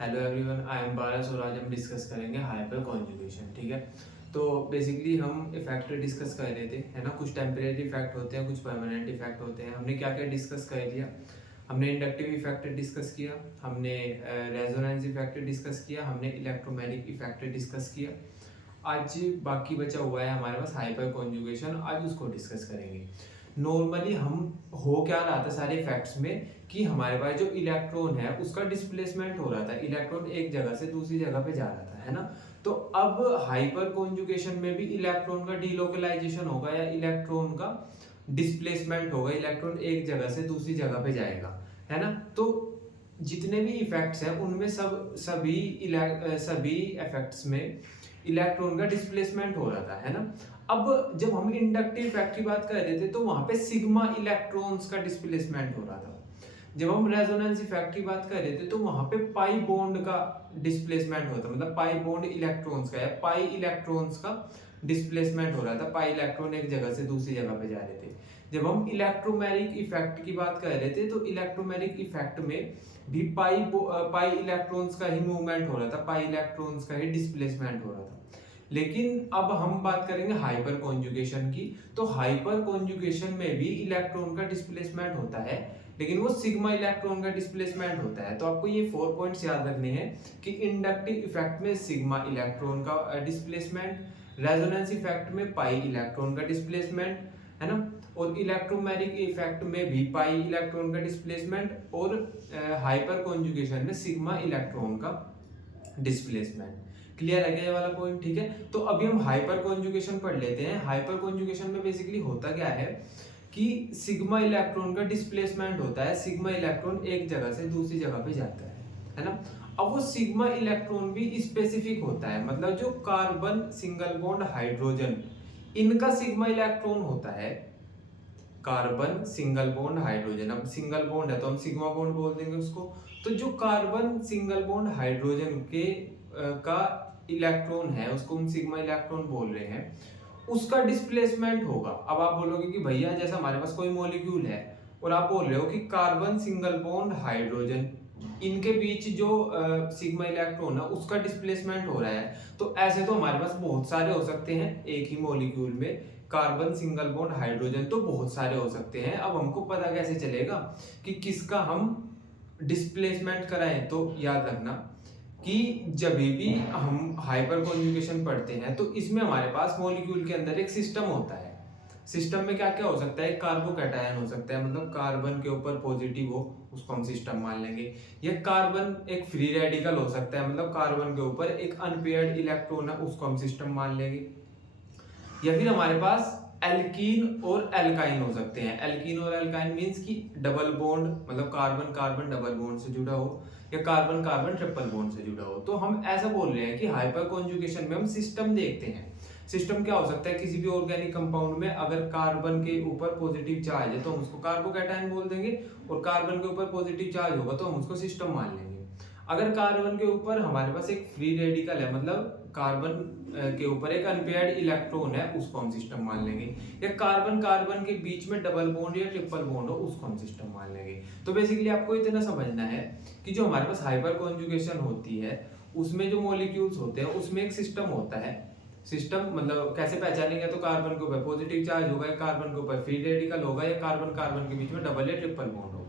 Hello everyone, I am पारस और आज हम डिस्कस करेंगे हाइपर कॉन्जुगेशन। ठीक है, तो बेसिकली हम इफेक्ट डिस्कस कर रहे थे, है ना। कुछ टेम्परेरी इफेक्ट होते हैं, कुछ परमानेंट इफेक्ट होते हैं। हमने क्या क्या डिस्कस कर लिया। हमने इंडक्टिव इफेक्ट डिस्कस किया, हमने रेजोनेंस इफेक्ट डिस्कस किया, हमने इलेक्ट्रोमैग्नेटिक इफेक्ट डिस्कस किया। आज बाकी बचा हुआ है हमारे पास हाइपर कॉन्जुगेशन, आज उसको डिस्कस करेंगे। नॉर्मली हम हो क्या रहा था सारे इफेक्ट्स में कि हमारे पास जो इलेक्ट्रॉन है उसका डिस्प्लेसमेंट हो रहा था, इलेक्ट्रॉन एक जगह से दूसरी जगह पे जा रहा था, है ना। तो अब हाइपर कॉन्जुगेशन में भी इलेक्ट्रॉन का डीलोकलाइजेशन होगा या इलेक्ट्रॉन का डिस्प्लेसमेंट होगा, इलेक्ट्रॉन एक जगह से दूसरी जगह पे जाएगा, है ना। तो जितने भी इफेक्ट्स हैं उनमें सभी इफेक्ट्स में इलेक्ट्रॉन का डिस्प्लेसमेंट हो रहा था, है ना। अब जब हम इंडक्टिव इफेक्ट की बात कर रहे थे तो वहां पे सिग्मा इलेक्ट्रॉन्स का डिस्प्लेसमेंट हो रहा था। जब हम रेजोनेंस इफेक्ट की बात कर रहे थे तो वहां पे पाई बॉन्ड का डिस्प्लेसमेंट होता, मतलब पाई बॉन्ड इलेक्ट्रॉन्स का या पाई इलेक्ट्रॉन्स का डिस्प्लेसमेंट हो रहा था। पाई इलेक्ट्रॉन एक जगह से दूसरी जगह पे जा रहे थे। जब हम इलेक्ट्रोमैग्नेटिक इफेक्ट की बात कर रहे थे तो इलेक्ट्रोमैग्नेटिक इफेक्ट में भी पाई इलेक्ट्रॉन्स का ही मूवमेंट हो रहा था, पाई इलेक्ट्रॉन्स का ही डिस्प्लेसमेंट हो रहा था। लेकिन अब हम बात करेंगे हाइपर कॉन्जुगेशन की। तो हाइपर कॉन्जुगेशन में भी इलेक्ट्रॉन का डिस्प्लेसमेंट होता है, लेकिन वो सिग्मा इलेक्ट्रॉन का डिस्प्लेसमेंट होता है। तो आपको ये 4 पॉइंट्स याद रखने हैं कि इंडक्टिव इफेक्ट में सिग्मा इलेक्ट्रॉन का डिस्प्लेसमेंट, रेजोनेंस इफेक्ट में पाई इलेक्ट्रॉन का डिस्प्लेसमेंट, है ना, और इलेक्ट्रोमैग्नेटिक इफेक्ट में भी पाई इलेक्ट्रॉन का डिस्प्लेसमेंट, और हाइपर कॉन्जुगेशन में सिग्मा इलेक्ट्रॉन का डिस्प्लेसमेंट। क्लियर है क्या ये वाला पॉइंट? ठीक है, तो अभी हम हाइपर कॉन्जुगेशन पढ़ लेते हैं। हाइपर कॉन्जुगेशन में बेसिकली होता क्या है कि सिग्मा इलेक्ट्रॉन का डिस्प्लेसमेंट होता है। सिग्मा इलेक्ट्रॉन एक जगह से दूसरी जगह पे जाता है ना। अब वो सिग्मा इलेक्ट्रॉन भी स्पेसिफिक होता है, मतलब जो कार्बन सिंगल बॉन्ड हाइड्रोजन, इनका सिग्मा इलेक्ट्रॉन होता है। कार्बन सिंगल बॉन्ड हाइड्रोजन, अब सिंगल बॉन्ड है तो हम सिग्मा बॉन्ड बोल देंगे उसको। तो जो कार्बन सिंगल बॉन्ड हाइड्रोजन के का इलेक्ट्रॉन है उसको हम सिग्मा इलेक्ट्रॉन बोल रहे हैं, उसका डिस्प्लेसमेंट होगा। अब आप बोलोगे कि भैया जैसा हमारे पास कोई मॉलिक्यूल है और आप बोल रहे हो कि कार्बन सिंगल बॉन्ड हाइड्रोजन, इनके बीच जो सिग्मा इलेक्ट्रॉन है उसका डिस्प्लेसमेंट हो रहा है, तो ऐसे तो हमारे पास बहुत सारे हो सकते हैं एक ही मॉलिक्यूल में। कार्बन सिंगल बॉन्ड हाइड्रोजन तो बहुत सारे हो सकते हैं। अब हमको पता कैसे चलेगा कि किसका हम डिस्प्लेसमेंट कराएं? तो याद रखना कि जब भी हम हाइपर कॉन्जुगेशन पढ़ते हैं तो इसमें हमारे पास मॉलिक्यूल के अंदर एक सिस्टम होता है। सिस्टम में क्या क्या हो सकता है? कार्बोकैटायन हो सकता है, मतलब कार्बन के ऊपर पॉजिटिव हो, उसको हम सिस्टम मान लेंगे। या कार्बन एक फ्री रेडिकल हो सकता है, मतलब कार्बन के ऊपर एक अनपेयर्ड इलेक्ट्रॉन है, उसको हम सिस्टम मान लेंगे। या फिर हमारे पास एल्कीन और एल्काइन हो सकते हैं। एल्कीन और एल्काइन मींस कि डबल बॉन्ड, मतलब कार्बन कार्बन डबल बॉन्ड से जुड़ा हो या कार्बन कार्बन ट्रिपल बॉन्ड से जुड़ा हो। तो हम ऐसा बोल रहे हैं कि हाइपर कॉन्जुगेशन में हम सिस्टम देखते हैं। सिस्टम क्या हो सकता है? किसी भी ऑर्गेनिक कंपाउंड में अगर कार्बन के ऊपर पॉजिटिव चार्ज है तो हम उसको कार्बोकैटायन बोल देंगे, और कार्बन के ऊपर पॉजिटिव चार्ज होगा तो हम उसको सिस्टम मान लेंगे। अगर कार्बन के ऊपर हमारे पास एक फ्री रेडिकल है, मतलब कार्बन के ऊपर एक अनपेयर्ड इलेक्ट्रॉन है, उसको हम सिस्टम मान लेंगे। या कार्बन कार्बन के बीच में डबल बॉन्ड या ट्रिपल बॉन्ड हो, उसको हम सिस्टम मान लेंगे। तो बेसिकली आपको इतना समझना है कि जो हमारे पास हाइपर कॉन्जुगेशन होती है उसमें जो मॉलिक्यूल्स होते हैं उसमें एक सिस्टम होता है। सिस्टम मतलब कैसे पहचानेंगे? तो कार्बन के ऊपर पॉजिटिव चार्ज होगा, या कार्बन के ऊपर फ्री रेडिकल होगा, या कार्बन कार्बन के बीच में डबल या ट्रिपल बॉन्ड होगा।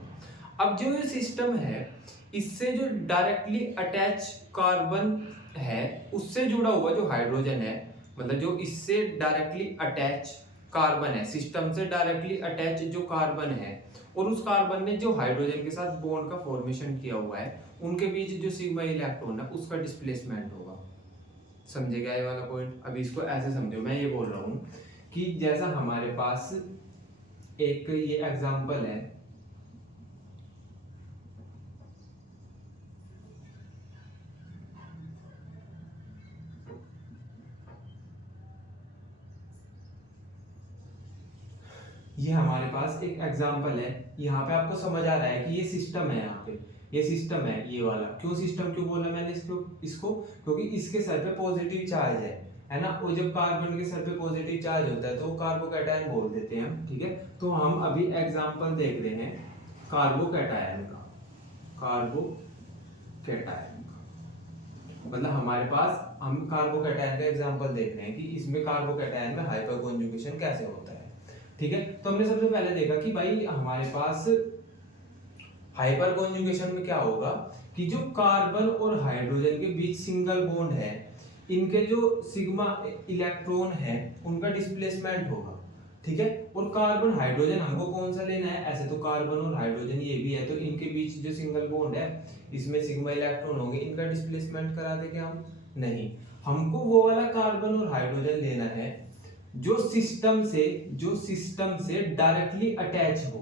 अब जो ये सिस्टम है इससे जो डायरेक्टली अटैच कार्बन है उससे जुड़ा हुआ जो हाइड्रोजन है, मतलब जो इससे डायरेक्टली अटैच कार्बन है, सिस्टम से डायरेक्टली अटैच जो कार्बन है, और उस कार्बन ने जो हाइड्रोजन के साथ बॉन्ड का फॉर्मेशन किया हुआ है, उनके बीच जो सिग्मा इलेक्ट्रॉन है उसका डिस्प्लेसमेंट होगा। समझे क्या ये वाला पॉइंट? अभी इसको ऐसे समझो, मैं ये बोल रहा हूँ कि जैसा हमारे पास एक ये एग्जांपल है, ये हमारे पास एक एग्जांपल है। यहाँ पे आपको समझ आ रहा है कि ये सिस्टम है, यहाँ पे ये सिस्टम है ये वाला। क्यों सिस्टम क्यों बोला मैंने इसको क्योंकि इसके सर पे पॉजिटिव चार्ज है ना। और जब कार्बन के सर पे पॉजिटिव चार्ज होता है तो कार्बोकैटायन बोल देते हैं हम, ठीक है। तो हम अभी एग्जांपल देख रहे हैं कार्बोकैटायन का, कार्बोकैटायन का। मतलब हमारे पास हम कार्बोकैटायन का एग्जांपल देख रहे हैं कि इसमें कार्बोकैटायन में हाइपर कॉन्जुगेशन कैसे होता है। ठीक है, तो हमने सबसे पहले देखा कि भाई हमारे पास हाइपर कॉन्जुगेशन में क्या होगा कि जो कार्बन और हाइड्रोजन के बीच सिंगल बॉन्ड है, इनके जो सिग्मा इलेक्ट्रॉन है उनका डिस्प्लेसमेंट होगा। ठीक है, और कार्बन हाइड्रोजन हमको कौन सा लेना है, ऐसे तो कार्बन और हाइड्रोजन ये भी है, तो इनके बीच जो सिंगल बॉन्ड है इसमें सिग्मा इलेक्ट्रॉन होंगे, इनका डिस्प्लेसमेंट करा देंगे हम? नहीं, हमको वो वाला कार्बन और हाइड्रोजन लेना है जो सिस्टम से डायरेक्टली अटैच हो,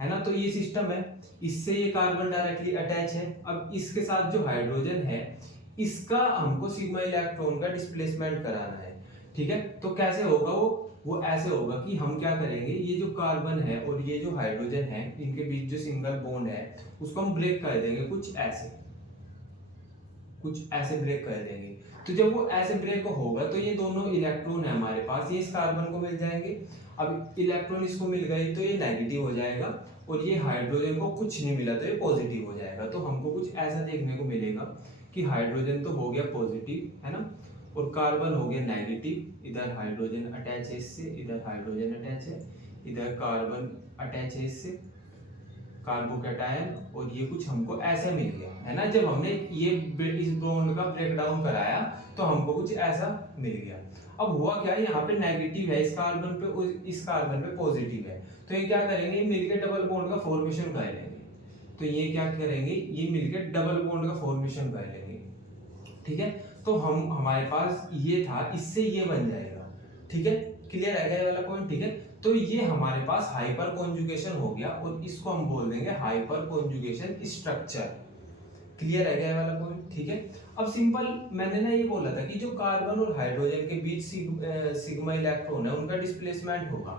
है ना। तो ये सिस्टम है, इससे ये कार्बन डायरेक्टली अटैच है। अब इसके साथ जो हाइड्रोजन है इसका हमको सिग्मा इलेक्ट्रॉन का डिस्प्लेसमेंट कराना है। ठीक है, तो कैसे होगा वो ऐसे होगा कि हम क्या करेंगे, ये जो कार्बन है और ये जो हाइड्रोजन है इनके बीच जो सिंगल बॉन्ड है उसको हम ब्रेक कर देंगे, कुछ ऐसे ब्रेक कर देंगे। तो जब वो ऐसे ब्रेक होगा तो ये दोनों इलेक्ट्रॉन है हमारे पास, ये इस कार्बन को मिल जाएंगे। अब इलेक्ट्रॉन इसको मिल गई तो ये नेगेटिव हो जाएगा, और ये हाइड्रोजन को कुछ नहीं मिला तो ये पॉजिटिव हो जाएगा। तो हमको कुछ ऐसा देखने को मिलेगा कि हाइड्रोजन तो हो गया पॉजिटिव, है ना, और कार्बन हो गया नेगेटिव। इधर हाइड्रोजन अटैच है इससे, इधर हाइड्रोजन अटैच है, इधर कार्बन अटैच है इससे, कार्बोकैटायन, और ये कुछ हमको ऐसे मिल गया, है ना। जब हमने ये इस बॉन्ड का ब्रेक डाउन कराया तो हमको कुछ ऐसा मिल गया। अब हुआ क्या, यहाँ पे नेगेटिव है इस कार्बन पे और इस कार्बन पे पॉजिटिव है, तो ये क्या करेंगे, मिलकर डबल बॉन्ड का फॉर्मेशन कर लेंगे। तो ये क्या करेंगे, ये मिलकर डबल बॉन्ड का फॉर्मेशन कर लेंगे। ठीक है, तो हमारे पास ये था, इससे ये बन जाएगा। ठीक है, क्लियर है क्या ये वाला पॉइंट? ठीक है, तो ये हमारे पास हाइपर कॉन्जुगेशन हो गया और इसको हम बोल देंगे हाइपर कॉन्जुगेशन स्ट्रक्चर। क्लियर है क्या ये वाला पॉइंट? ठीक है, अब सिंपल मैंने ना ये बोला था कि जो कार्बन और हाइड्रोजन के बीच सिग्मा इलेक्ट्रॉन है उनका डिस्प्लेसमेंट होगा।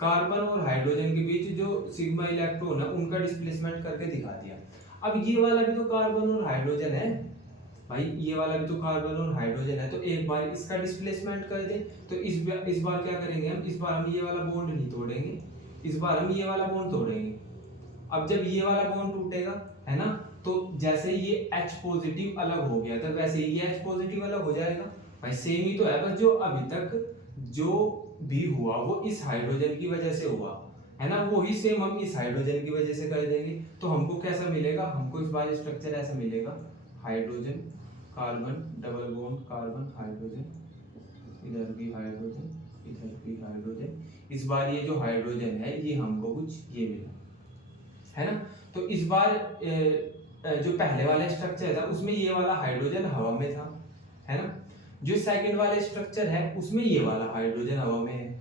कार्बन और हाइड्रोजन के बीच जो सिग्मा इलेक्ट्रॉन है उनका डिस्प्लेसमेंट करके दिखा दिया। अब ये वाला भी तो कार्बन और हाइड्रोजन है भाई, ये वाला भी तो कार्बन और हाइड्रोजन है, तो एक बार इसका डिस्प्लेसमेंट कर दे। तो इस बार क्या करेंगे हम, इस बार हम ये वाला बॉन्ड नहीं तोड़ेंगे, इस बार हम ये वाला बॉन्ड तोड़ेंगे। अब जब ये वाला बॉन्ड टूटेगा, है ना, तो जैसे ये H पॉजिटिव अलग हो गया था वैसे ये H पॉजिटिव अलग हो जाएगा। भाई सेम ही तो है, बस जो अभी तक जो भी हुआ वो इस हाइड्रोजन की वजह से हुआ, है ना, वही सेम हम इस हाइड्रोजन की वजह से कर देंगे। तो हमको कैसा मिलेगा, हमको इस बार स्ट्रक्चर ऐसा मिलेगा, hydrogen carbon double bond carbon hydrogen, इधर भी हाइड्रोजन, इधर भी हाइड्रोजन। इस बार ये जो हाइड्रोजन है ये हमको कुछ ये मिला, है ना। तो इस बार जो पहले वाला स्ट्रक्चर था उसमें ये वाला हाइड्रोजन हवा में था, है ना। जो सेकंड वाला स्ट्रक्चर है उसमें ये वाला हाइड्रोजन हवा में है।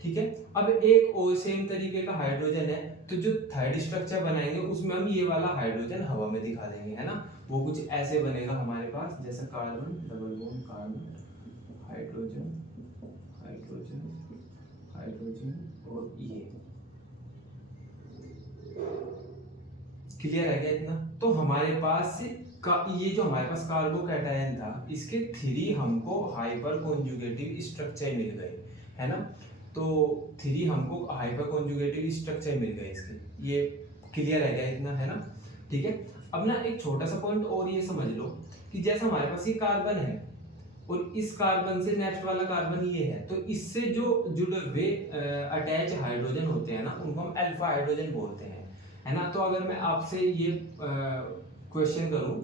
ठीक है, अब एक और सेम तरीके का हाइड्रोजन है, तो जो थर्ड स्ट्रक्चर बनाएंगे उसमें हम ये वाला हाइड्रोजन हवा में दिखा देंगे, है ना। वो कुछ ऐसे बनेगा हमारे पास, जैसे carbon double bond carbon hydrogen hydrogen hydrogen और ये। क्लियर है क्या इतना? तो हमारे पास ये जो हमारे पास कार्बोकैटायन था इसके 3 हमको हाइपर कॉन्जुगेटिव स्ट्रक्चर मिल गए, है ना। तो 3 हमको हाइपर कॉन्जुगेटिव स्ट्रक्चर मिल गए इसके, ये क्लियर है क्या इतना, है ना। ठीक है, अब ना एक छोटा सा पॉइंट और ये समझ लो कि जैसा हमारे पास ये कार्बन है और इस कार्बन से नेक्स्ट वाला कार्बन ये है, तो इससे जो जुड़े हुए अटैच हाइड्रोजन होते हैं ना उनको हम अल्फा हाइड्रोजन बोलते हैं, है ना। तो अगर मैं आपसे ये क्वेश्चन करूं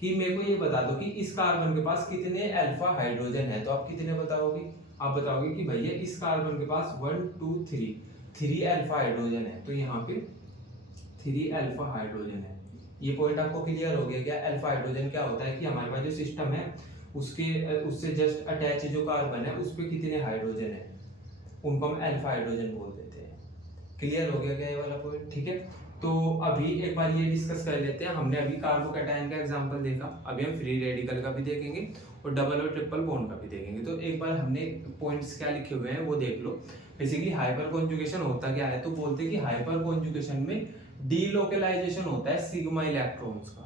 कि मेरे को ये बता दो कि इस कार्बन के पास कितने अल्फा हाइड्रोजन है, तो आप कितने बताओगे? आप बताओगे कि भैया इस कार्बन के पास 1 2 3 अल्फा हाइड्रोजन है, तो यहाँ पे 3 अल्फा हाइड्रोजन है। ये पॉइंट आपको क्लियर हो गया क्या? अल्फा हाइड्रोजन क्या होता है कि हमारे पास जो सिस्टम है उससे जस्ट अटैच जो कार्बन है उस पे कितने हाइड्रोजन है, उनको हम अल्फा हाइड्रोजन बोल देते हैं। क्लियर हो गया क्या ये वाला पॉइंट? ठीक है, तो अभी एक बार ये डिस्कस कर लेते हैं। हमने अभी कार्बोकैटायन का एग्जांपल देखा, अभी हम फ्री रेडिकल का भी देखेंगे और डबल और ट्रिपल बॉन्ड का भी देखेंगे। तो एक बार हमने पॉइंट्स क्या लिखे हुए हैं वो देख लो। बेसिकली हाइपर कॉन्जुगेशन होता क्या है, तो बोलते हैं कि हाइपर कॉन्जुगेशन में डीलोकलाइजेशन होता है सिग्मा इलेक्ट्रॉन्स का,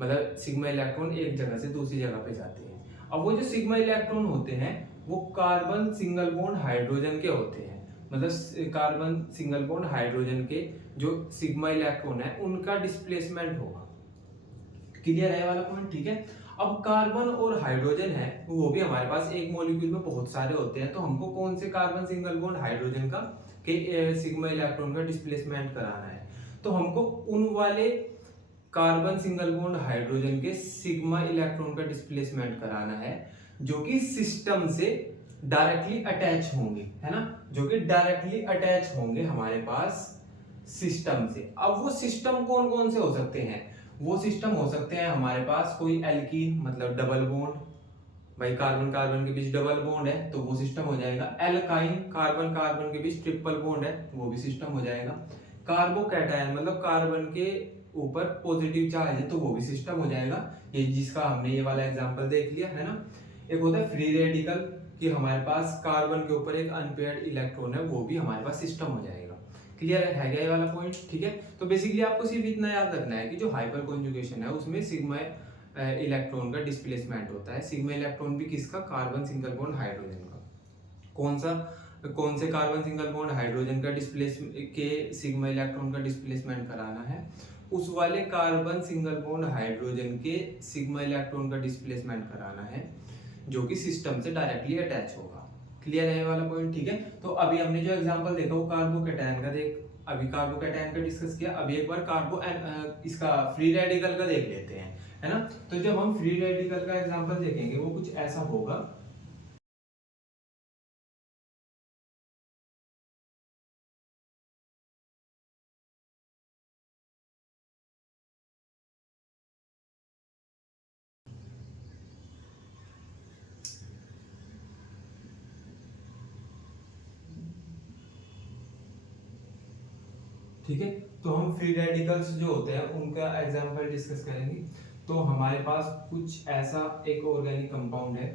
मतलब सिग्मा इलेक्ट्रॉन एक जगह से दूसरी जगह पे जाते हैं। अब वो जो सिग्मा इलेक्ट्रॉन होते हैं वो कार्बन सिंगल बॉन्ड हाइड्रोजन के होते हैं, मतलब कार्बन सिंगल बॉन्ड हाइड्रोजन के जो सिग्मा इलेक्ट्रॉन है उनका डिस्प्लेसमेंट होगा। क्लियर है ये वाला पॉइंट, ठीक है। अब कार्बन और हाइड्रोजन है वो भी हमारे पास एक मॉलिक्यूल में बहुत सारे होते हैं, तो हमको कौन से कार्बन सिंगल बॉन्ड हाइड्रोजन का के सिग्मा इलेक्ट्रॉन का डिस्प्लेसमेंट कराना है, तो हमको उन वाले कार्बन सिंगल बॉन्ड हाइड्रोजन के सिग्मा इलेक्ट्रॉन का डिस्प्लेसमेंट कराना है जो कि सिस्टम से डायरेक्टली अटैच होंगे, है ना, जो कि डायरेक्टली अटैच होंगे हमारे पास सिस्टम से। अब वो सिस्टम कौन कौन से हो सकते हैं, वो सिस्टम हो सकते हैं हमारे पास कोई एल्कीन मतलब डबल बॉन्ड, भाई कार्बन कार्बन के बीच डबल बॉन्ड है तो वो सिस्टम हो जाएगा। एल्काइन कार्बन कार्बन के बीच ट्रिपल बॉन्ड है तो वो भी सिस्टम हो जाएगा। कार्बोकैटायन मतलब कार्बन के ऊपर पॉजिटिव चार्ज है तो वो भी सिस्टम हो जाएगा, ये जिसका हमने ये वाला एग्जांपल देख लिया है ना। एक होता है फ्री रेडिकल कि हमारे पास कार्बन के ऊपर एक अनपेयर्ड इलेक्ट्रॉन है, वो भी हमारे पास सिस्टम हो जाएगा। क्लियर है क्या ये वाला पॉइंट, ठीक है। तो बेसिकली आपको सिर्फ इतना याद रखना है कि जो हाइपर कॉन्जुगेशन है उसमें सिग्मा इलेक्ट्रॉन का डिस्प्लेसमेंट होता है। सिग्मा इलेक्ट्रॉन भी किसका, कार्बन सिंगल बॉन्ड हाइड्रोजन का। कौन से कार्बन सिंगल बॉन्ड हाइड्रोजन का सिग्मा इलेक्ट्रॉन का डिस्प्लेसमेंट कराना है, उस वाले कार्बन सिंगल बॉन्ड हाइड्रोजन के सिग्मा इलेक्ट्रॉन का डिस्प्लेसमेंट कराना है जो कि सिस्टम से डायरेक्टली अटैच होगा। क्लियर है ये वाला पॉइंट, ठीक है। तो अभी हमने जो एग्जांपल देखा वो कार्बोकैटायन का अभी कार्बोकैटायन का डिस्कस किया, अभी एक बार इसका फ्री रेडिकल का देख लेते हैं, है ना। तो जब हम फ्री रेडिकल का एग्जांपल देखेंगे वो कुछ ऐसा होगा। ठीक है, तो हम फ्री रेडिकल्स जो होते हैं उनका एग्जांपल डिस्कस करेंगे। तो हमारे पास कुछ ऐसा एक ऑर्गेनिक कंपाउंड है,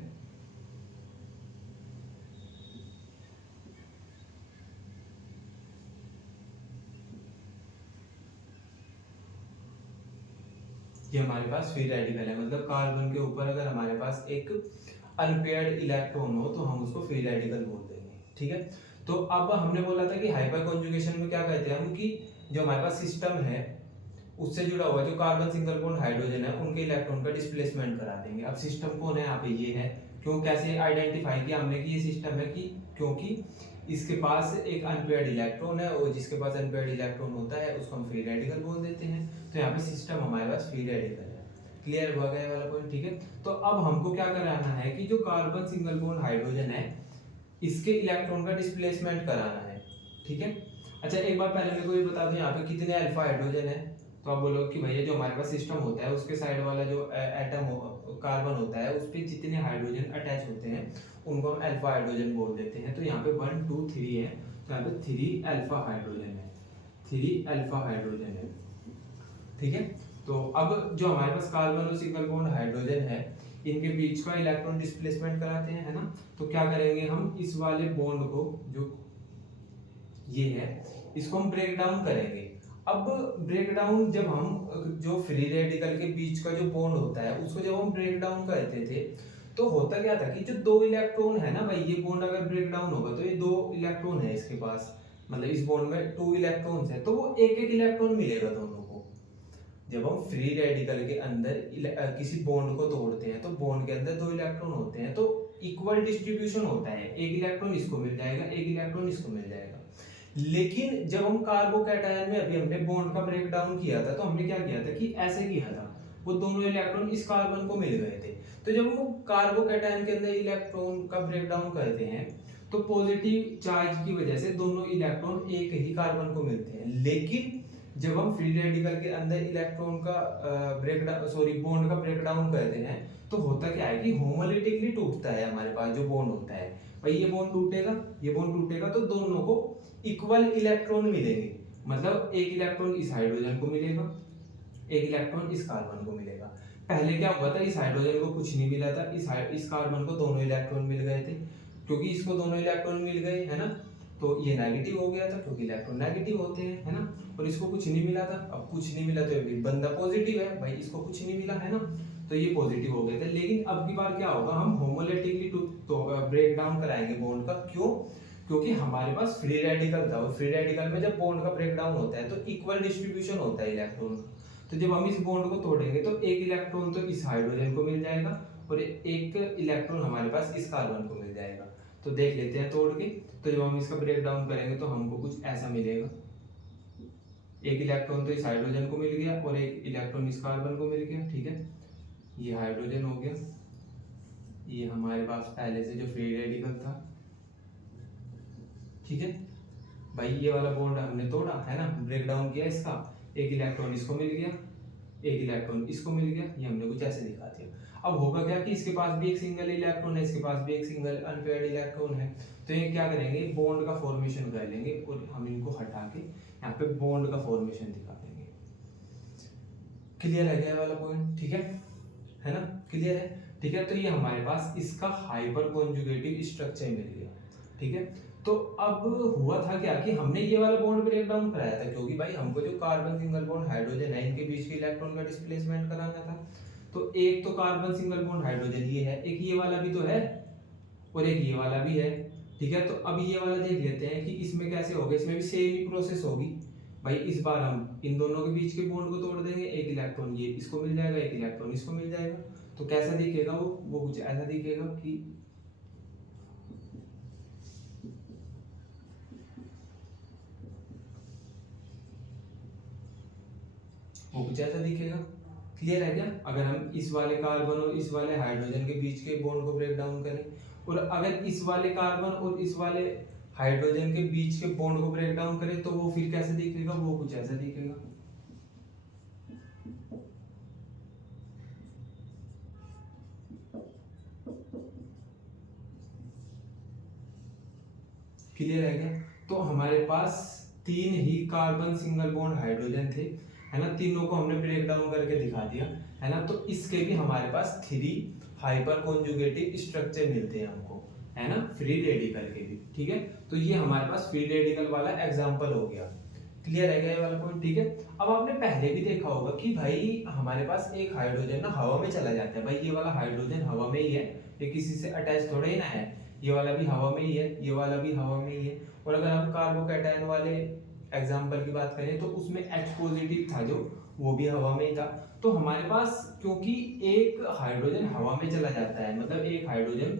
ये हमारे पास फ्री रेडिकल है, मतलब कार्बन के ऊपर अगर हमारे पास एक अनपेयर्ड इलेक्ट्रॉन हो तो हम उसको फ्री रेडिकल बोल देंगे, ठीक है। तो अब हमने बोला था कि हाइपर कॉन्जुगेशन में क्या कहते हैं हम, कि जो हमारे पास सिस्टम है उससे जुड़ा हुआ जो कार्बन सिंगल बॉन्ड हाइड्रोजन है उनके इलेक्ट्रॉन का डिस्प्लेसमेंट करा देंगे। अब सिस्टम कौन है यहाँ पे, ये है। क्यों, कैसे आइडेंटिफाई किया हमने कि ये सिस्टम है, कि क्योंकि इसके पास एक अनपेयर्ड इलेक्ट्रॉन है और जिसके पास अनपेयर्ड इलेक्ट्रॉन होता है उसको हम फ्री रेडिकल बोल देते हैं। तो यहाँ पे सिस्टम हमारे पास फ्री रेडिकल है। क्लियर हुआ गया वाला पॉइंट, ठीक है। तो अब हमको क्या कराना है कि जो कार्बन सिंगल बॉन्ड हाइड्रोजन है इसके इलेक्ट्रॉन का डिस्प्लेसमेंट कराना है, ठीक है। अच्छा एक बार पहले मेरे को ये बता दो यहाँ पे कितने अल्फा हाइड्रोजन है, तो आप बोलोगे कि भैया जो हमारे पास सिस्टम होता है उसके साइड वाला जो एटम कार्बन होता है उस पर जितने हाइड्रोजन अटैच होते हैं उनको हम अल्फा हाइड्रोजन बोल देते हैं। तो यहाँ पे 1 2 3 है, तो यहाँ पे 3 अल्फा हाइड्रोजन है, 3 अल्फा हाइड्रोजन है, ठीक है। तो अब जो हमारे पास कार्बन और सिंगल बॉन्ड हाइड्रोजन है इनके बीच का इलेक्ट्रॉन डिस्प्लेसमेंट कराते हैं, है ना। तो क्या करेंगे हम, इस वाले बॉन्ड को जो ये है इसको हम ब्रेक डाउन करेंगे। अब ब्रेक डाउन जब हम जो फ्री रेडिकल के बीच का जो बॉन्ड होता है उसको जब हम ब्रेक डाउन करते थे तो होता क्या था कि जो 2 इलेक्ट्रॉन है ना भाई, ये बॉन्ड अगर ब्रेक डाउन होगा तो ये 2 इलेक्ट्रॉन है इसके पास, मतलब इस बॉन्ड में 2 इलेक्ट्रॉन्स है तो वो एक एक इलेक्ट्रॉन मिलेगा दोनों को। जब हम फ्री रेडिकल के अंदर किसी बॉन्ड को तोड़ते हैं तो बॉन्ड के अंदर 2 इलेक्ट्रॉन होते हैं तो इक्वल डिस्ट्रीब्यूशन होता है, एक इलेक्ट्रॉन इसको मिल जाएगा एक इलेक्ट्रॉन इसको मिल जाएगा। लेकिन जब हम कार्बोकैटायन में अभी हमने बॉन्ड का ब्रेक डाउन किया था तो हमने क्या किया था कि ऐसे किया था, वो दोनों इलेक्ट्रॉन इस कार्बन को मिल गए थे। तो जब हम कार्बोकैटायन के अंदर इलेक्ट्रॉन का ब्रेक डाउन करते हैं तो पॉजिटिव चार्ज की वजह से दोनों इलेक्ट्रॉन एक ही कार्बन को मिलते हैं। लेकिन जब हम फ्री रेडिकल के अंदर इलेक्ट्रॉन का बॉन्ड का ब्रेक डाउन करते हैं तो होता क्या है कि होमोलिटिकली टूटता है हमारे पास जो बॉन्ड होता है। भाई ये बॉन्ड टूटेगा ये बॉन्ड टूटेगा तो दोनों को इक्वल इलेक्ट्रॉन मिलेंगे, मतलब एक इलेक्ट्रॉन इस हाइड्रोजन को मिलेगा एक इलेक्ट्रॉन इस कार्बन को मिलेगा। पहले क्या हुआ था, इस हाइड्रोजन को कुछ नहीं मिला था, इस कार्बन को दोनों इलेक्ट्रॉन मिल गए थे। क्योंकि इसको दोनों इलेक्ट्रॉन मिल गए है ना तो ये नेगेटिव हो गया था क्योंकि इलेक्ट्रॉन नेगेटिव होते हैं, है ना। और इसको कुछ नहीं मिला था, अब कुछ नहीं मिला तो ये बंदा पॉजिटिव है, भाई इसको कुछ नहीं मिला है ना तो ये पॉजिटिव हो गए थे। लेकिन अब की बार क्या होगा, हम होमोलिटिकली तो ब्रेक डाउन कराएंगे बॉन्ड का। क्यों, क्योंकि हमारे पास फ्री रेडिकल था और फ्री रेडिकल में जब बॉन्ड का ब्रेक डाउन होता है तो इक्वल डिस्ट्रीब्यूशन होता है इलेक्ट्रॉन। तो तो जब हम इस बॉन्ड को तोड़ेंगे तो एक इलेक्ट्रॉन तो इस हाइड्रोजन को मिल जाएगा और एक इलेक्ट्रॉन हमारे पास इस कार्बन को मिल जाएगा। तो देख लेते हैं तोड़ के। तो जब हम इसका ब्रेक डाउन करेंगे तो हमको कुछ ऐसा मिलेगा, एक इलेक्ट्रॉन तो इस हाइड्रोजन को मिल गया और एक इलेक्ट्रॉन इस कार्बन को मिल गया, ठीक है। ये हाइड्रोजन हो गया, ये हमारे पास पहले से जो फ्री रेडिकल था, ठीक है भाई। ये वाला बॉन्ड हमने तोड़ा है ना, ब्रेक डाउन किया इसका, एक इलेक्ट्रॉन इसको मिल गया, एक इलेक्ट्रॉन इसको मिल गया, ये हमने कुछ ऐसे दिखा दिया। अब होगा क्या कि इसके पास भी एक सिंगल इलेक्ट्रॉन है, इसके पास भी एक सिंगल अनपेयर्ड इलेक्ट्रॉन है। तो ये क्या करेंगे, बॉन्ड का फॉर्मेशन कर लेंगे और हम इनको हटा के यहाँ पे बॉन्ड का फॉर्मेशन दिखा देंगे। क्लियर है क्या वाला पॉइंट, ठीक है ना, क्लियर है, ठीक है। तो ये हमारे पास इसका हाइपर कॉन्जुगेटिव स्ट्रक्चर मिल गया, ठीक है। तो अब हुआ था क्या कि हमने ये वाला बॉन्ड ब्रेक डाउन कराया था, क्योंकि भाई हमको जो कार्बन सिंगल बॉन्ड हाइड्रोजन है इनके बीच के इलेक्ट्रॉन का डिस्प्लेसमेंट कराना था। तो एक तो कार्बन सिंगल बॉन्ड हाइड्रोजन ये है, एक ये वाला भी तो है और एक ये वाला भी है, ठीक है। तो अब ये वाला देख लेते हैं कि इसमें कैसे होगा, इसमें भी सेम ही प्रोसेस होगी भाई। इस बार हम इन दोनों के बीच के बॉन्ड को तोड़ देंगे, एक इलेक्ट्रॉन ये इसको मिल जाएगा, एक इलेक्ट्रॉन इसको मिल जाएगा। तो कैसा दिखेगा वो कुछ ऐसा दिखेगा कि वो कुछ ऐसा दिखेगा। क्लियर है क्या। अगर हम इस वाले कार्बन और इस वाले हाइड्रोजन के बीच के बॉन्ड को ब्रेक डाउन करें, और अगर इस वाले कार्बन और इस वाले हाइड्रोजन के बीच के बॉन्ड को ब्रेक डाउन करें तो वो फिर कैसे दिखेगा, वो कुछ ऐसा दिखेगा। क्लियर है क्या। तो हमारे पास तीन ही कार्बन सिंगल बॉन्ड हाइड्रोजन थे, है ना, तीनों को हमने ब्रेक डाउन करके दिखा दिया, है ना। तो इसके भी हमारे पास 3 हाइपर कॉन्जुगेटिव स्ट्रक्चर मिलते हैं हमको, है ना, फ्री रेडिकल के भी, ठीक है। तो ये हमारे पास फ्री रेडिकल वाला एग्जांपल हो गया। क्लियर है क्या ये वाला पॉइंट, ठीक है। अब आपने पहले भी देखा होगा कि भाई हमारे पास एक हाइड्रोजन ना हवा में चला जाता है, भाई ये वाला हाइड्रोजन हवा में ही है, ये किसी से अटैच थोड़ा ही ना है, ये वाला भी हवा में ही है, ये वाला भी हवा में ही है। और अगर हम कार्बोकैटायन वाले एग्जांपल की बात करें तो उसमें H पॉजिटिव था जो, वो भी हवा में ही था। तो हमारे पास क्योंकि एक हाइड्रोजन हवा में चला जाता है, मतलब एक हाइड्रोजन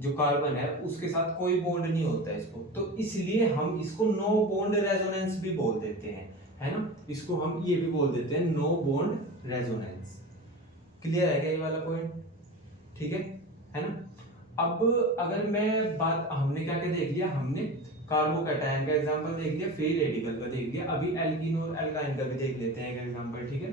जो कार्बन है उसके साथ कोई बॉन्ड नहीं होता है इसको, तो इसलिए हम इसको नो बॉन्ड रेजोनेंस भी बोल देते हैं, है ना। इसको हम ये भी बोल देते हैं नो बॉन्ड रेजोनेंस। क्लियर है क्या ये वाला पॉइंट, ठीक है ना। अब अगर मैं बात, हमने क्या क्या देख लिया, हमने कार्बोकैटायन का एग्जांपल देख लिया, फ्री रेडिकल का देख लिया, अभी एल्कीन और एल्काइन का भी देख लेते हैं एक एग्जांपल, ठीक है।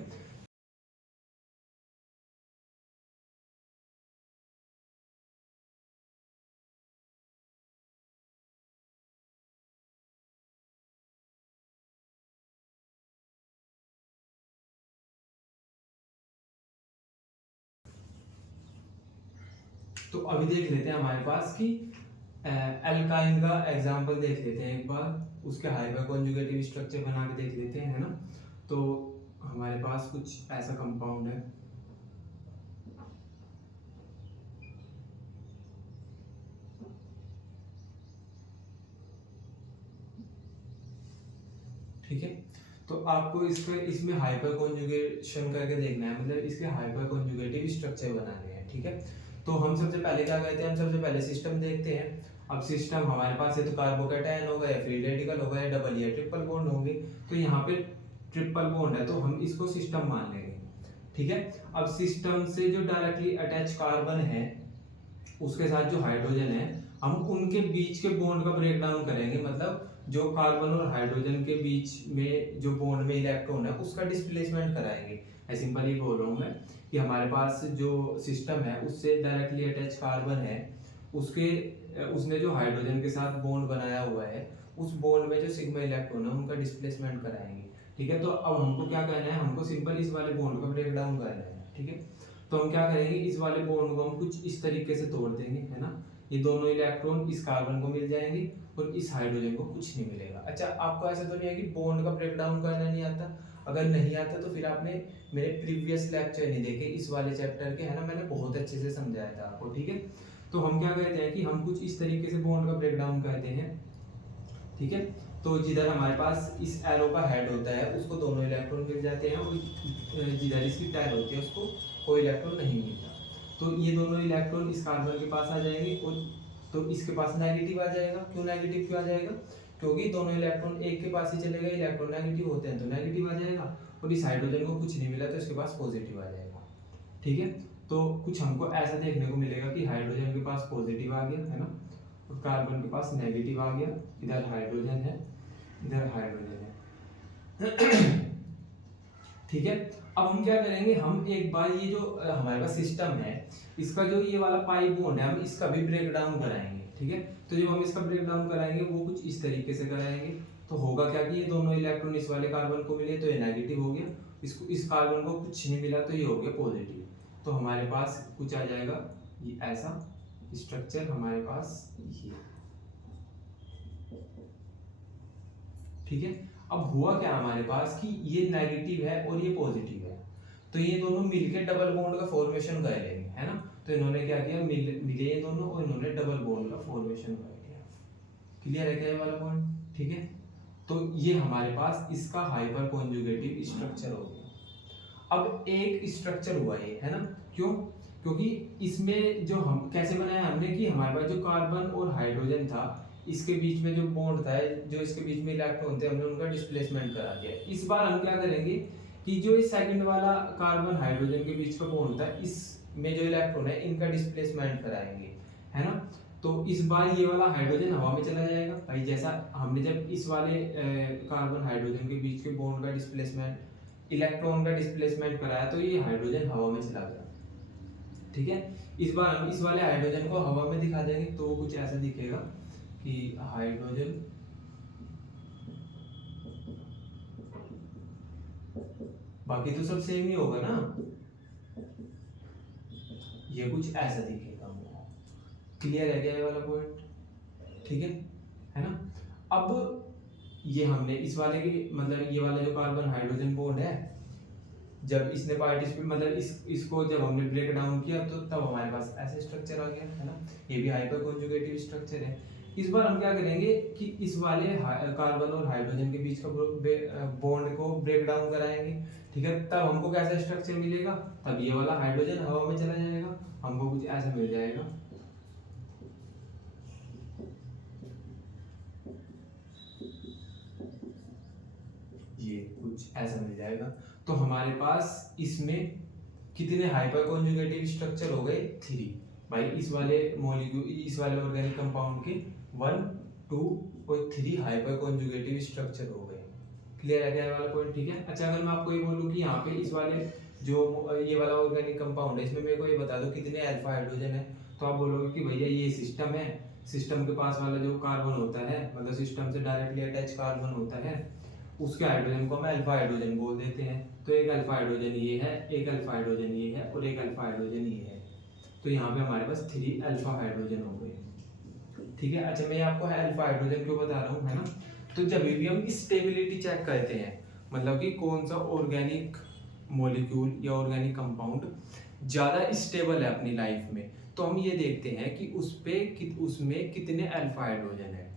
तो अभी देख लेते हैं हमारे पास कि एल्काइन का एग्जांपल देख लेते हैं एक बार, उसके हाइपर कॉन्जुगेटिव स्ट्रक्चर बना के देख लेते हैं, है ना। तो हमारे पास कुछ ऐसा कंपाउंड है, ठीक है। तो आपको इसमें हाइपर कॉन्जुगेशन करके देखना है, मतलब इसके हाइपर कॉन्जुगेटिव स्ट्रक्चर बनाने हैं, ठीक है। तो हम सबसे पहले क्या कहते हैं, हम सबसे पहले सिस्टम देखते हैं। अब सिस्टम हमारे पास है तो कार्बोकैटायन होगा या फ्री रेडिकल होगा या डबल या ट्रिपल बॉन्ड होंगे। तो यहाँ पे ट्रिपल बॉन्ड है तो हम इसको सिस्टम मान लेंगे, ठीक है। अब सिस्टम से जो डायरेक्टली अटैच कार्बन है उसके साथ जो हाइड्रोजन है, हम उनके बीच के बॉन्ड का ब्रेक डाउन करेंगे, मतलब जो कार्बन और हाइड्रोजन के बीच में जो बॉन्ड में इलेक्ट्रॉन है उसका डिस्प्लेसमेंट कराएंगे। मैं सिंपली बोल रहा हूँ मैं कि हमारे पास जो सिस्टम है उससे डायरेक्टली अटैच कार्बन है, उसने जो हाइड्रोजन के साथ बॉन्ड बनाया हुआ है उस बॉन्ड में जो सिग्मा इलेक्ट्रॉन है उनका डिस्प्लेसमेंट कराएंगे, ठीक है। तो अब हमको क्या करना है, हमको सिंपल इस वाले बॉन्ड का ब्रेक डाउन करना है, ठीक है। तो हम क्या करेंगे, इस वाले बॉन्ड को हम कुछ इस तरीके से तोड़ देंगे, है ना। ये दोनों इलेक्ट्रॉन इस कार्बन को मिल जाएंगे और इस हाइड्रोजन को कुछ नहीं मिलेगा। अच्छा, आपको ऐसा तो नहीं है कि बॉन्ड का ब्रेक डाउन करना नहीं आता, अगर नहीं आता तो फिर आपने मेरे प्रीवियस लेक्चर नहीं देखे इस वाले चैप्टर के, है ना, मैंने बहुत अच्छे से समझाया था आपको, ठीक है। तो हम क्या कहते हैं कि हम कुछ इस तरीके से बॉन्ड का ब्रेक डाउन करते हैं, ठीक है। तो जिधर हमारे पास इस एरो का हेड होता है उसको दोनों इलेक्ट्रॉन मिल जाते हैं, और जिधर इसकी टेल होती है उसको कोई इलेक्ट्रॉन नहीं मिलता। तो ये दोनों इलेक्ट्रॉन इस कार्बन के पास आ जाएंगे, और तो इसके पास नेगेटिव आ जाएगा। क्यों नेगेटिव क्यों आ जाएगा? क्योंकि दोनों इलेक्ट्रॉन एक के पास ही चले गए, इलेक्ट्रॉन नेगेटिव होते हैं तो नेगेटिव आ जाएगा, और इस हाइड्रोजन को कुछ नहीं मिला तो इसके पास पॉजिटिव आ जाएगा। ठीक है, तो कुछ हमको ऐसा देखने को मिलेगा कि हाइड्रोजन के पास पॉजिटिव आ गया है ना, और कार्बन के पास नेगेटिव आ गया, इधर हाइड्रोजन है इधर हाइड्रोजन है। ठीक है, अब हम क्या करेंगे, हम एक बार ये जो हमारे पास सिस्टम है इसका जो ये वाला पाई बॉन्ड है हम इसका भी ब्रेक डाउन कराएंगे। ठीक है, तो जब हम इसका ब्रेक डाउन कराएंगे वो कुछ इस तरीके से कराएंगे। तो होगा क्या कि ये दोनों इलेक्ट्रॉन इस वाले कार्बन को मिले तो ये नेगेटिव हो गया, इसको इस कार्बन को कुछ नहीं मिला तो ये हो गया पॉजिटिव। तो हमारे पास कुछ आ जाएगा ये ऐसा स्ट्रक्चर हमारे पास ये। ठीक है, अब हुआ क्या हमारे पास कि ये नेगेटिव है और ये पॉजिटिव है, तो ये दोनों मिलके डबल बॉन्ड का फॉर्मेशन कर लेंगे, है ना। तो इन्होंने क्या किया, मिले ये दोनों और इन्होंने डबल बॉन्ड का फॉर्मेशन कर लिया। क्लियर है क्या ये वाला पॉइंट? ठीक है, तो ये हमारे पास इसका हाइपर कॉन्जुगेटिव स्ट्रक्चर हो गया। अब एक स्ट्रक्चर हुआ ये, है ना, क्यों? क्योंकि इसमें जो हम कैसे बनाया हमने कि हमारे पास जो कार्बन और हाइड्रोजन था इसके बीच में जो बॉन्ड था, जो इसके बीच में इलेक्ट्रॉन थे, हमने उनका डिस्प्लेसमेंट करा दिया। इस बार हम क्या करेंगे कि जो इस सेकंड वाला कार्बन हाइड्रोजन के बीच का बॉन्ड था इसमें जो इलेक्ट्रॉन है इनका डिस्प्लेसमेंट कराएंगे, है ना। तो इस बार ये वाला हाइड्रोजन हवा में चला जाएगा भाई, जैसा हमने जब इस वाले कार्बन हाइड्रोजन के बीच के बॉन्ड का डिस्प्लेसमेंट इलेक्ट्रॉन का डिस्प्लेसमेंट कराया तो ये हाइड्रोजन हवा में चला गया। ठीक है, इस बार हम इस वाले हाइड्रोजन को हवा में दिखा देंगे तो वो कुछ ऐसा दिखेगा कि हाइड्रोजन बाकी तो सब सेम ही होगा ना, ये कुछ ऐसा दिखेगा हमको। क्लियर है क्या ये वाला पॉइंट? ठीक है ना। अब ये हमने इस वाले की मतलब ये वाला जो कार्बन हाइड्रोजन बॉन्ड है जब इसने पार्टिसिपेट मतलब इसको जब हमने ब्रेक डाउन किया तो तब हमारे पास ऐसे स्ट्रक्चर आ गया, है ना। ये भी हाइपर कॉन्जुगेटिव स्ट्रक्चर है। इस बार हम क्या करेंगे कि इस वाले कार्बन और हाइड्रोजन के बीच का बॉन्ड को ब्रेक डाउन कराएंगे। ठीक है, तब हमको कैसा स्ट्रक्चर मिलेगा, तब ये वाला हाइड्रोजन हवा में चला जाएगा, हमको कुछ ऐसा मिल जाएगा। ये कुछ ऐसा मिल जाएगा। तो हमारे पास इसमें कितने हाइपर कॉन्जुगेटिव स्ट्रक्चर हो गए? 3 भाई। इस वाले मॉलिक्यूल इस वाले ऑर्गेनिक कंपाउंड के 1, 2 और 3 हाइपर कॉन्जुगेटिव स्ट्रक्चर हो गए। क्लियर है क्या ये वाला पॉइंट? ठीक है। अच्छा, अगर मैं आपको ये बोलूं कि यहाँ पे इस वाले जो ये वाला ऑर्गेनिक कंपाउंड है इसमें मेरे को ये बता दो कितने अल्फा हाइड्रोजन है, तो आप बोलोगे कि भैया ये सिस्टम है, सिस्टम के पास वाला जो कार्बन होता है मतलब सिस्टम से डायरेक्टली अटैच कार्बन होता है उसके हाइड्रोजन को हम अल्फा हाइड्रोजन बोल देते हैं। तो एक अल्फा हाइड्रोजन ये है, एक अल्फा हाइड्रोजन ये है और एक अल्फा हाइड्रोजन ये है। तो यहाँ पे हमारे पास 3 अल्फा हाइड्रोजन हो गए। ठीक है। अच्छा, मैं आपको अल्फा हाइड्रोजन क्यों बता रहा हूँ, है ना। तो जब भी हम स्टेबिलिटी चेक करते हैं मतलब कि कौन सा ऑर्गेनिक मॉलिक्यूल या ऑर्गेनिक कंपाउंड ज़्यादा स्टेबल है अपनी लाइफ में, तो हम ये देखते हैं कि उसमें कितने अल्फा हाइड्रोजन है।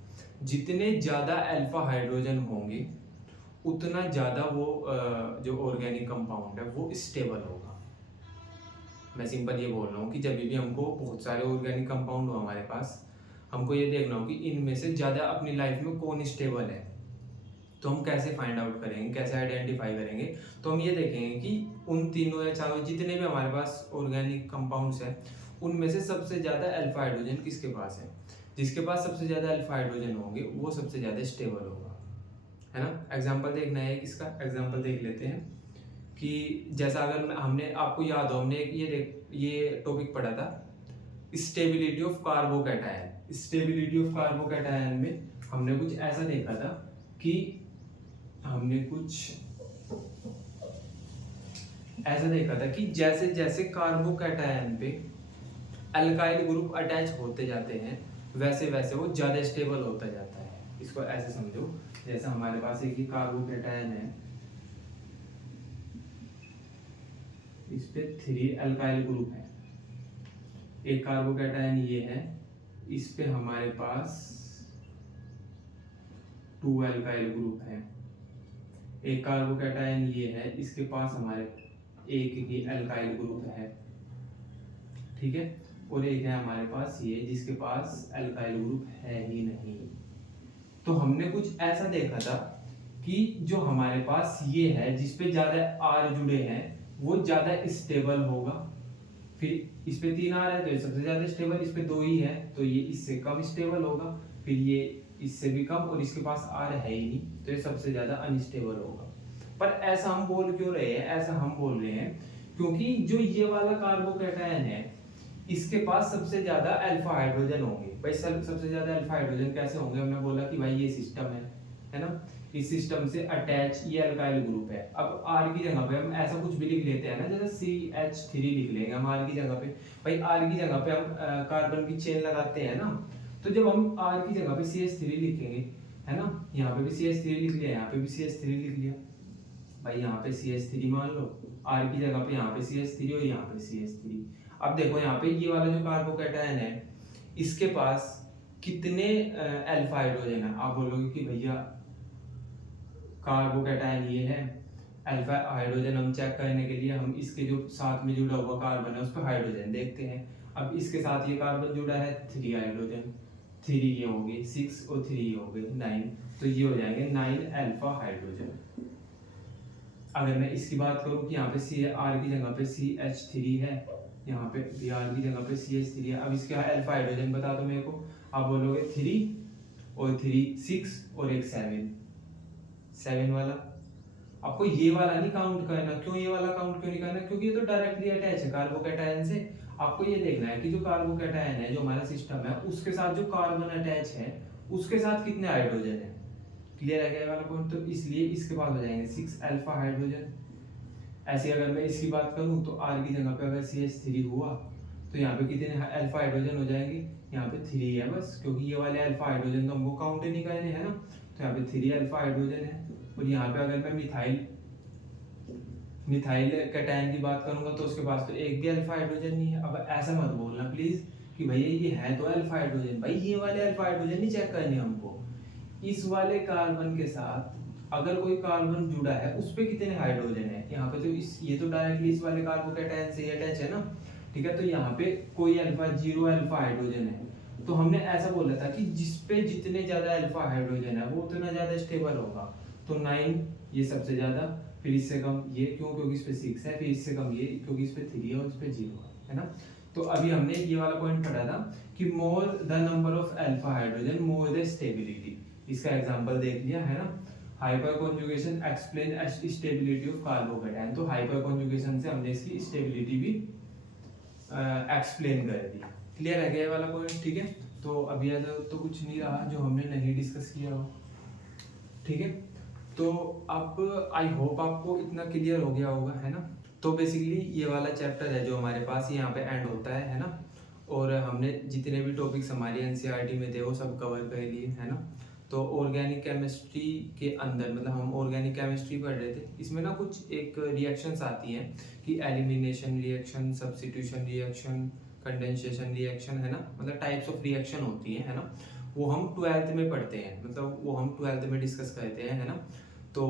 जितने ज़्यादा अल्फा हाइड्रोजन होंगे उतना ज़्यादा वो जो ऑर्गेनिक कंपाउंड है वो स्टेबल होगा। मैं सिंपल ये बोल रहा हूँ कि जब भी हमको बहुत सारे ऑर्गेनिक कंपाउंड हो हमारे पास, हमको ये देखना हो कि इनमें से ज़्यादा अपनी लाइफ में कौन स्टेबल है। तो हम कैसे फाइंड आउट करेंगे, कैसे आइडेंटिफाई करेंगे? तो हम ये देखेंगे कि उन तीनों या चारों जितने भी हमारे पास ऑर्गेनिक कंपाउंड्स हैं उनमें से सबसे ज़्यादा अल्फा हाइड्रोजन किसके पास है। जिसके पास सबसे ज़्यादा अल्फा हाइड्रोजन होंगे वो सबसे ज़्यादा स्टेबल होगा, है ना। एग्जाम्पल देखना है किसका, एग्जाम्पल देख लेते हैं कि जैसा अगर हमने आपको याद हो हमने ये टॉपिक पढ़ा था stability of carbocation. Stability of carbocation में हमने कुछ ऐसा देखा था कि हमने कुछ ऐसा देखा था कि जैसे जैसे कार्बोकैटायन पे अल्काइल ग्रुप अटैच होते जाते हैं वैसे वैसे वो ज़्यादा स्टेबल होता जाता है। इसको ऐसे समझो, जैसे हमारे पास एक ही कार्बोकैटायन है, इस पे 3 अल्काइल ग्रुप है। एक कार्बोकैटायन ये है, इस पे हमारे पास 2 अल्काइल ग्रुप है, एक कार्बोकैटायन ये है, इसके पास हमारे एक ही अल्काइल ग्रुप है, ठीक है, और एक है हमारे पास ये जिसके पास अल्काइल ग्रुप है ही नहीं। तो हमने कुछ ऐसा देखा था कि जो हमारे पास ये है जिसपे ज्यादा आर जुड़े हैं वो ज्यादा स्टेबल होगा, फिर इस पे 3 आर है तो ये सबसे ज्यादा स्टेबल, इस पे 2 ही है तो ये इससे कम स्टेबल होगा, फिर ये इससे भी कम, और इसके पास आर है ही नहीं तो ये सबसे ज्यादा अनस्टेबल होगा। पर ऐसा हम बोल क्यों रहे हैं? ऐसा हम बोल रहे हैं क्योंकि जो ये वाला कार्बोकैटायन है इसके पास सबसे ज्यादा अल्फा हाइड्रोजन होंगे। भाई सबसे ज्यादा अल्फा हाइड्रोजन कैसे होंगे? हमने बोला कि भाई ये सिस्टम है ना, इस सिस्टम से अटैच ये अल्काइल ग्रुप है। अब आर की जगह पे हम ऐसा कुछ भी लिख लेते हैं ना, जैसे CH3 लिख लेंगे हम आर की जगह पे। भाई आर की जगह पे हम कार्बन की चेन लगाते हैं ना, तो जब हम आर की जगह पे CH3 लिखेंगे है ना, यहाँ पे भी CH3 लिख लिया, यहाँ पे भी CH3 लिख लिया, भाई यहाँ पे CH3 मान लो, आर की जगह पे यहाँ पे CH3 और यहाँ पे CH3। अब देखो यहाँ पे ये वाला जो कार्बोकैटायन है इसके पास कितने अल्फा हाइड्रोजन है? आप बोलोगे कि भैया कार्बोकैटायन ये है, अल्फा हाइड्रोजन हम चेक करने के लिए हम इसके जो साथ में जुड़ा हुआ कार्बन है उस पर हाइड्रोजन देखते हैं। अब इसके साथ ये कार्बन जुड़ा है 3 हाइड्रोजन, 3 ये हो गए 6 और 3 ये हो गए 9, तो ये हो जाएंगे 9 अल्फा हाइड्रोजन। अगर मैं इसकी बात करूं कि यहाँ पे आर की जगह पे CH3 है, यहाँ पे भी आर की जगह पे CH3 है, अब इसके अल्फा हाइड्रोजन बता दो मेरे को। आप बोलोगे 3 और 3 6 और एक 7 वाला। आपको ये वाला नहीं काउंट करना। क्यों ये वाला काउंट क्यों नहीं करना? क्योंकि ये तो डायरेक्टली अटैच है कार्बोकैटायन से। आपको ये देखना है कि जो कार्बोकैटायन है जो हमारा सिस्टम है उसके साथ जो कार्बन अटैच है उसके साथ कितने हाइड्रोजन है। क्लियर है क्या ये वाला पॉइंट? तो इसलिए इसके पास हो जाएंगे 6 अल्फा हाइड्रोजन। ऐसे अगर मैं इसकी बात करूं तो आर की जगह पे अगर CH3 हुआ तो यहाँ पे कितने अल्फा हाइड्रोजन हो जाएंगे? यहाँ पे 3 है बस, क्योंकि ये वाले अल्फा हाइड्रोजन तो हमको काउंट ही नहीं करने है ना, तो यहाँ पे 3 अल्फा हाइड्रोजन है। और यहाँ पे अगर मैं मिथाइल कैटायन की बात करूंगा तो उसके पास तो एक भी अल्फा हाइड्रोजन नहीं है। अब ऐसा मत बोलना प्लीज कि भैया ये है तो अल्फा हाइड्रोजन। भाई ये वाले अल्फा हाइड्रोजन नहीं चेक करने हमको, इस वाले कार्बन के साथ अगर कोई कार्बन जुड़ा है उस पे कितने हाइड्रोजन है। यहाँ पे तो ये तो डायरेक्टली इस वाले कार्बोकैटायन से अटैच है ना, ठीक है, तो यहाँ पे कोई अल्फा 0 अल्फा हाइड्रोजन है। तो हमने ऐसा बोला था कि जिस पे जितने ज्यादा अल्फा हाइड्रोजन है वो उतना ज्यादा स्टेबल होगा। तो 9 ये सबसे ज्यादा, फिर इससे कम ये, क्यों? क्योंकि इस पे 6 है, फिर इससे कम ये क्योंकि इस पे 3 है और इस पे 0 है ना। तो अभी हमने ये वाला पॉइंट पढ़ा था कि more the number of alpha hydrogen more the stability. इसका एग्जांपल देख लिया है ना, hyper conjugation explain stability of carbocation. तो हाइपर कॉन्जुगेशन से हमने इसकी स्टेबिलिटी भी एक्सप्लेन कर दी। क्लियर है क्या ये वाला पॉइंट? ठीक है, तो अभी ऐसा तो कुछ नहीं रहा जो हमने नहीं डिस्कस किया हो, ठीक है। तो अब आई होप आपको इतना क्लियर हो गया होगा, है ना। तो बेसिकली ये वाला चैप्टर है जो हमारे पास यहाँ पे एंड होता है ना, और हमने जितने भी टॉपिक्स हमारी एनसीईआरटी में थे वो सब कवर कर लिए, है ना। तो ऑर्गेनिक केमिस्ट्री के अंदर मतलब हम ऑर्गेनिक केमिस्ट्री पढ़ रहे थे, इसमें ना कुछ एक रिएक्शंस आती हैं कि elimination reaction, substitution reaction, condensation reaction, है ना, मतलब टाइप्स ऑफ रिएक्शन होती है ना, वो हम 12th में पढ़ते हैं, मतलब वो हम 12th में डिस्कस करते हैं, है ना। तो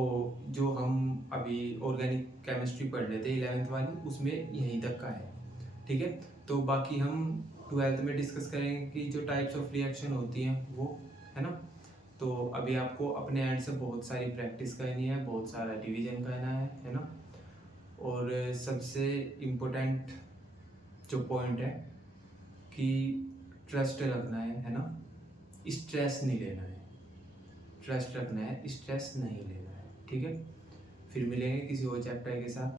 जो हम अभी ऑर्गेनिक केमिस्ट्री पढ़ रहे थे 11th वाली, उसमें यहीं तक का है, ठीक है। तो बाकी हम 12th में डिस्कस करेंगे कि जो टाइप्स ऑफ रिएक्शन होती हैं वो, है ना। तो अभी आपको अपने एंड से बहुत सारी प्रैक्टिस करनी है, बहुत सारा रिवीजन करना है ना। और सबसे इम्पोर्टेंट जो पॉइंट है कि ट्रस्ट रखना है ना, स्ट्रेस नहीं लेना है, ट्रस्ट रखना है, स्ट्रेस नहीं लेना है, ठीक है। फिर मिलेंगे किसी और चैप्टर के साथ।